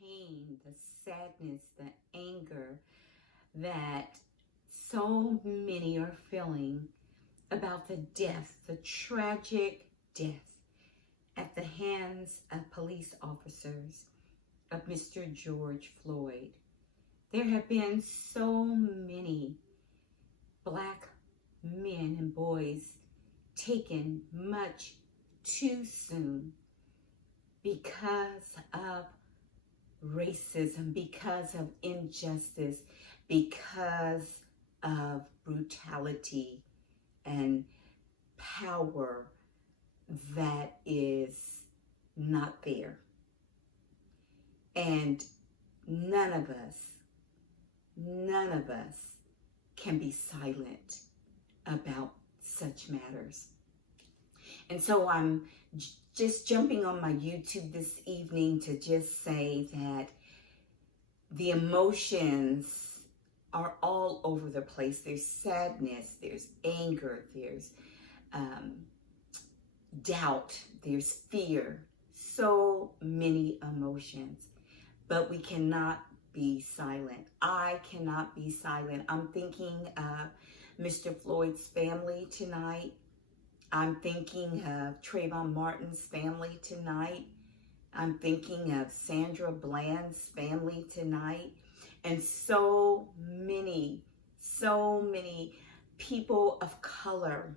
pain, the sadness, the anger that so many are feeling about the death, the tragic death at the hands of police officers of Mr. George Floyd. There have been so many Black men and boys taken much too soon because of racism, because of injustice, because of brutality and power that is not there. And none of us can be silent about such matters. And so I'm just jumping on my YouTube this evening to just say that the emotions are all over the place. There's sadness, there's anger, there's doubt, there's fear, so many emotions. But we cannot be silent. I cannot be silent. I'm thinking of Mr. Floyd's family tonight. I'm thinking of Trayvon Martin's family tonight. I'm thinking of Sandra Bland's family tonight. And so many people of color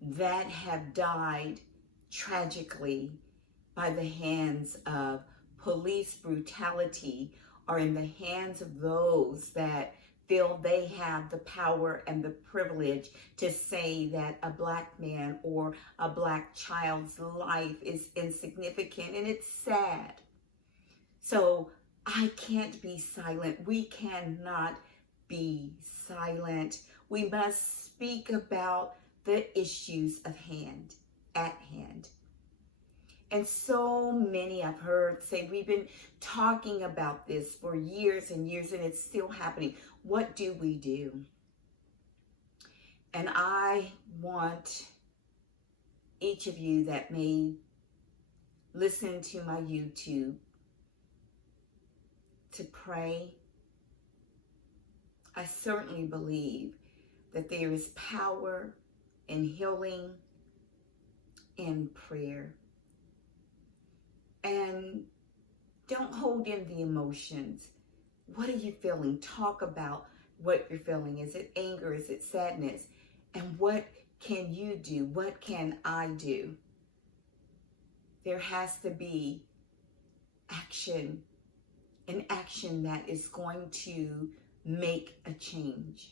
that have died tragically by the hands of police brutality or in the hands of those that feel they have the power and the privilege to say that a Black man or a Black child's life is insignificant, and it's sad. So I can't be silent. We cannot be silent. We must speak about the issues at hand. And so many I've heard say, we've been talking about this for years and years, and it's still happening. What do we do? And I want each of you that may listen to my YouTube to pray. I certainly believe that there is power in healing in prayer. And don't hold in the emotions. What are you feeling? Talk about what you're feeling. Is it anger? Is it sadness? And what can you do? What can I do? There has to be action, an action that is going to make a change.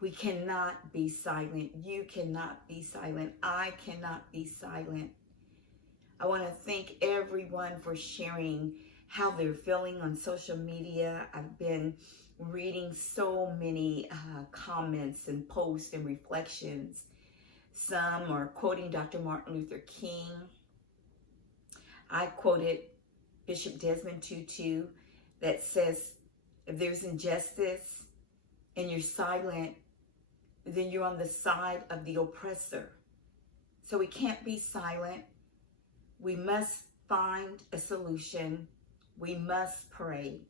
We cannot be silent. You cannot be silent. I cannot be silent. I want to thank everyone for sharing how they're feeling on social media. I've been reading so many comments and posts and reflections. Some are quoting Dr. Martin Luther King. I quoted Bishop Desmond Tutu that says, if there's injustice and you're silent, then you're on the side of the oppressor. So we can't be silent. We must find a solution. We must pray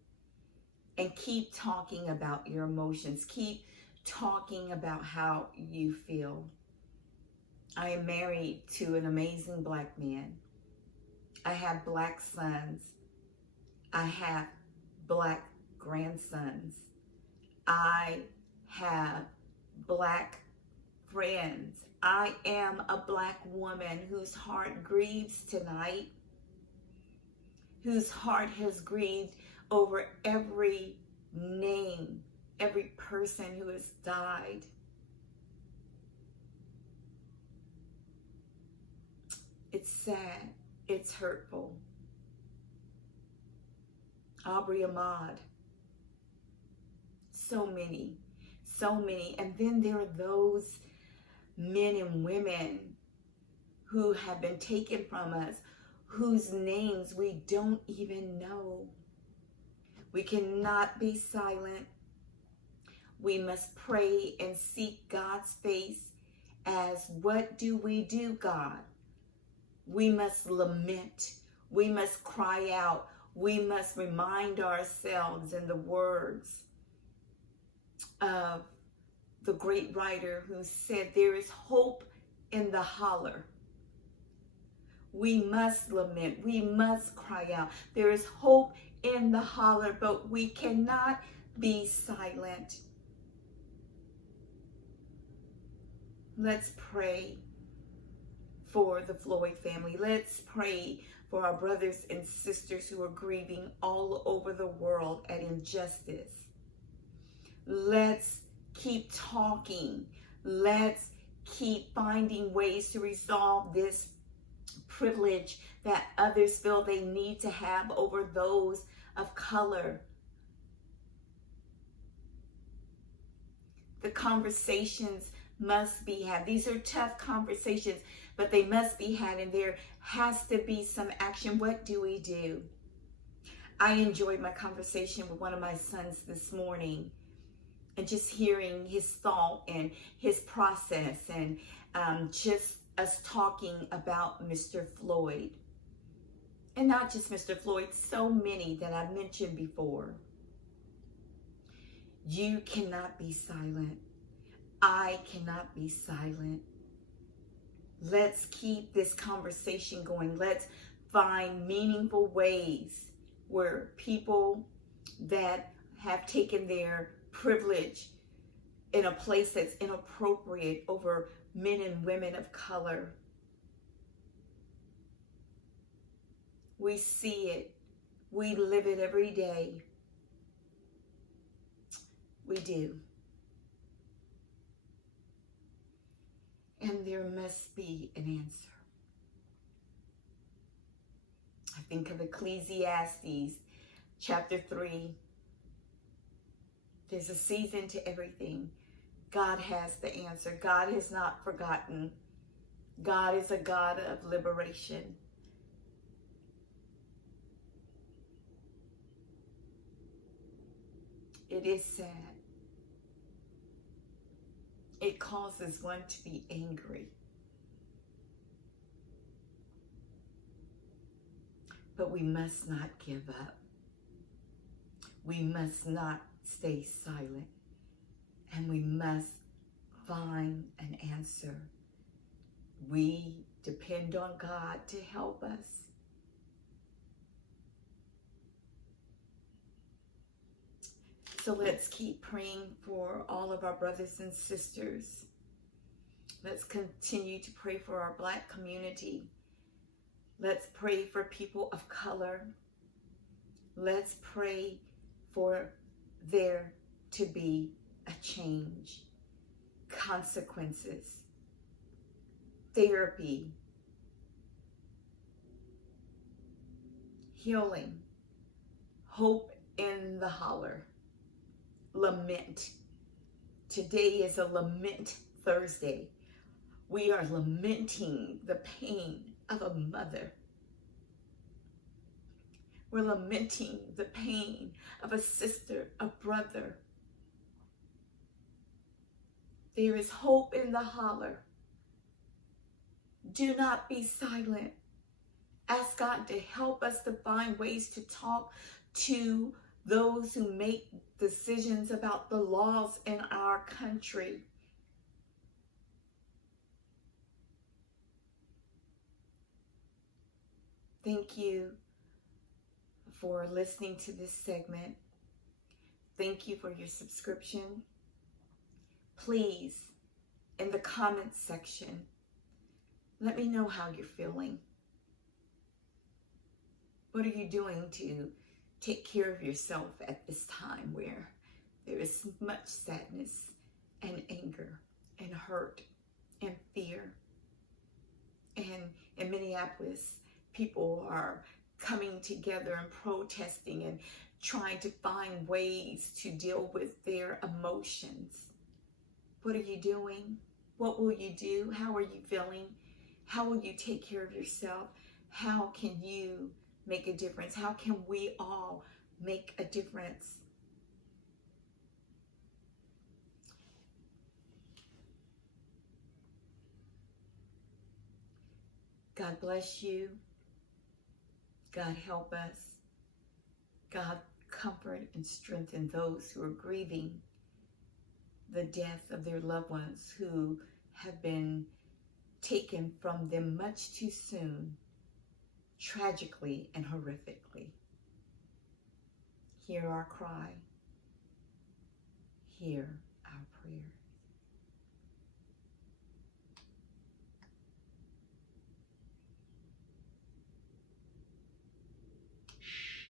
and keep talking about your emotions. Keep talking about how you feel. I am married to an amazing Black man. I have Black sons. I have Black grandsons. I have Black friends. I am a Black woman whose heart grieves tonight, whose heart has grieved over every name, every person who has died. It's sad. It's hurtful. Aubrey Ahmaud. So many. And then there are those men and women who have been taken from us, whose names we don't even know. We cannot be silent. We must pray and seek God's face as what do we do, God? We must lament. We must cry out. We must remind ourselves in the words of the great writer who said, there is hope in the holler. We must lament. We must cry out. There is hope in the holler, but we cannot be silent. Let's pray for the Floyd family. Let's pray for our brothers and sisters who are grieving all over the world at injustice. Let's keep talking. Let's keep finding ways to resolve this privilege that others feel they need to have over those of color. The conversations must be had. These are tough conversations, but they must be had, and there has to be some action. What do we do? I enjoyed my conversation with one of my sons this morning, and just hearing his thought and his process, and just us talking about Mr. Floyd. And not just Mr. Floyd, so many that I've mentioned before. You cannot be silent. I cannot be silent. Let's keep this conversation going. Let's find meaningful ways where people that have taken their privilege in a place that's inappropriate over men and women of color. We see it. We live it every day. We do. And there must be an answer. I think of Ecclesiastes chapter 3. There's a season to everything. God has the answer. God has not forgotten. God is a God of liberation. It is sad. It causes one to be angry. But we must not give up. We must not stay silent. And we must find an answer. We depend on God to help us. So let's keep praying for all of our brothers and sisters. Let's continue to pray for our Black community. Let's pray for people of color. Let's pray for there to be a change, consequences, therapy, healing, hope in the holler, lament. Today is a lament Thursday. We are lamenting the pain of a mother. We're lamenting the pain of a sister, a brother. There is hope in the holler. Do not be silent. Ask God to help us to find ways to talk to those who make decisions about the laws in our country. Thank you for listening to this segment. Thank you for your subscription. Please, in the comments section, let me know how you're feeling. What are you doing to take care of yourself at this time where there is much sadness and anger and hurt and fear? And in Minneapolis, people are coming together and protesting and trying to find ways to deal with their emotions. What are you doing? What will you do? How are you feeling? How will you take care of yourself? How can you make a difference? How can we all make a difference? God bless you. God, help us. God, comfort and strengthen those who are grieving the death of their loved ones who have been taken from them much too soon, tragically and horrifically. Hear our cry. Hear our prayer.